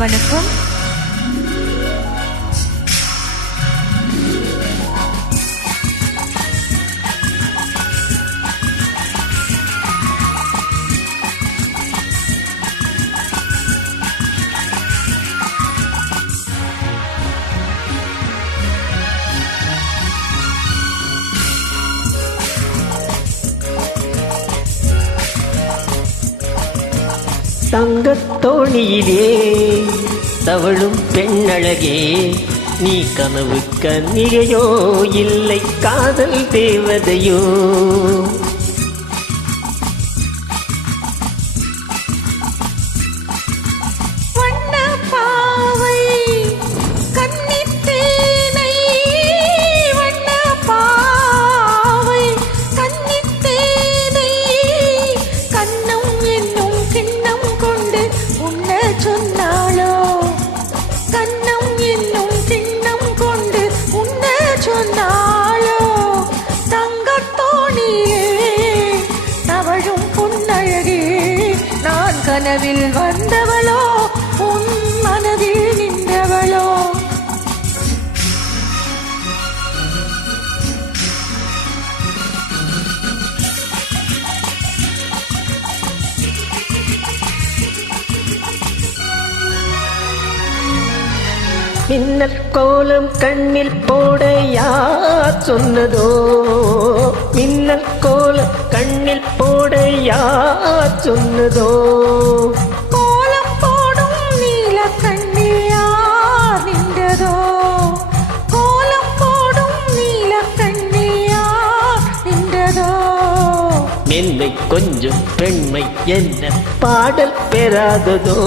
வணக்கம். தங்கத்தோணியிலே தவழும் பெண்ணழகே, நீ கனவு கன்னிகையோ இல்லை காதல் தேவதையோ? கனவில் வந்தவளோ உன் மனதில் நின்றவளோ? மின்னல் கோலம் கண்ணில் போட யார் சொன்னதோ? மின்னல் கோலம் கண்ணில் போட யார் சொன்னதோ? கோலம் போடும் நீல கண்ணில் யார் நின்றதோ? கோலம் போடும் நீல கண்ணில் யார் நின்றதோ? மென்மை கொஞ்சம் பெண்மை என்ன பாடல் பெறாததோ?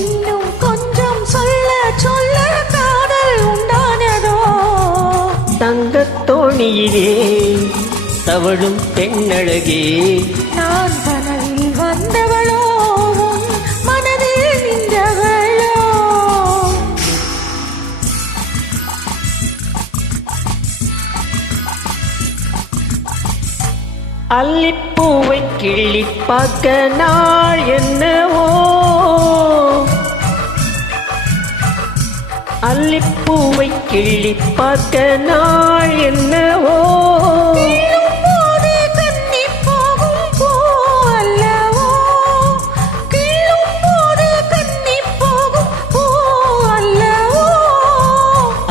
இன்னும் கொஞ்சம் சொல்ல சொல்ல காதல் உண்டானதோ? தங்கத்தோணியிலே தவழும் பெண்ணழகே, நான் கனவில் வந்தவளோ உன் மனதில் நின்றவளோ? அல்லிப்பூவை கிள்ளி பார்க்க நாள் என்னவோ? அல்லிப்பூவை கிள்ளி பார்க்க நாள் என்னவோ?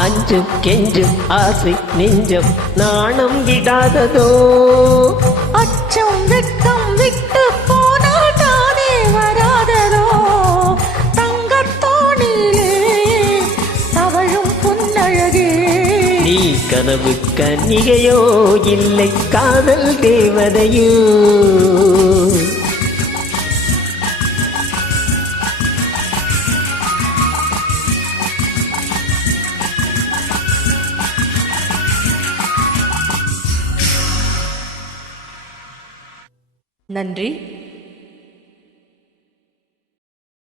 அஞ்சும் கெஞ்சும் ஆசை நெஞ்சம் நாணம் விடாததோ? அச்சம் வெட்கம் விட்டு போனால் தானே வராததோ? தங்கத்தோணியிலே தவழும் பொன்னழகே, நீ கனவு கன்னிகையோ இல்லை காதல் தேவதையோ? நன்றி.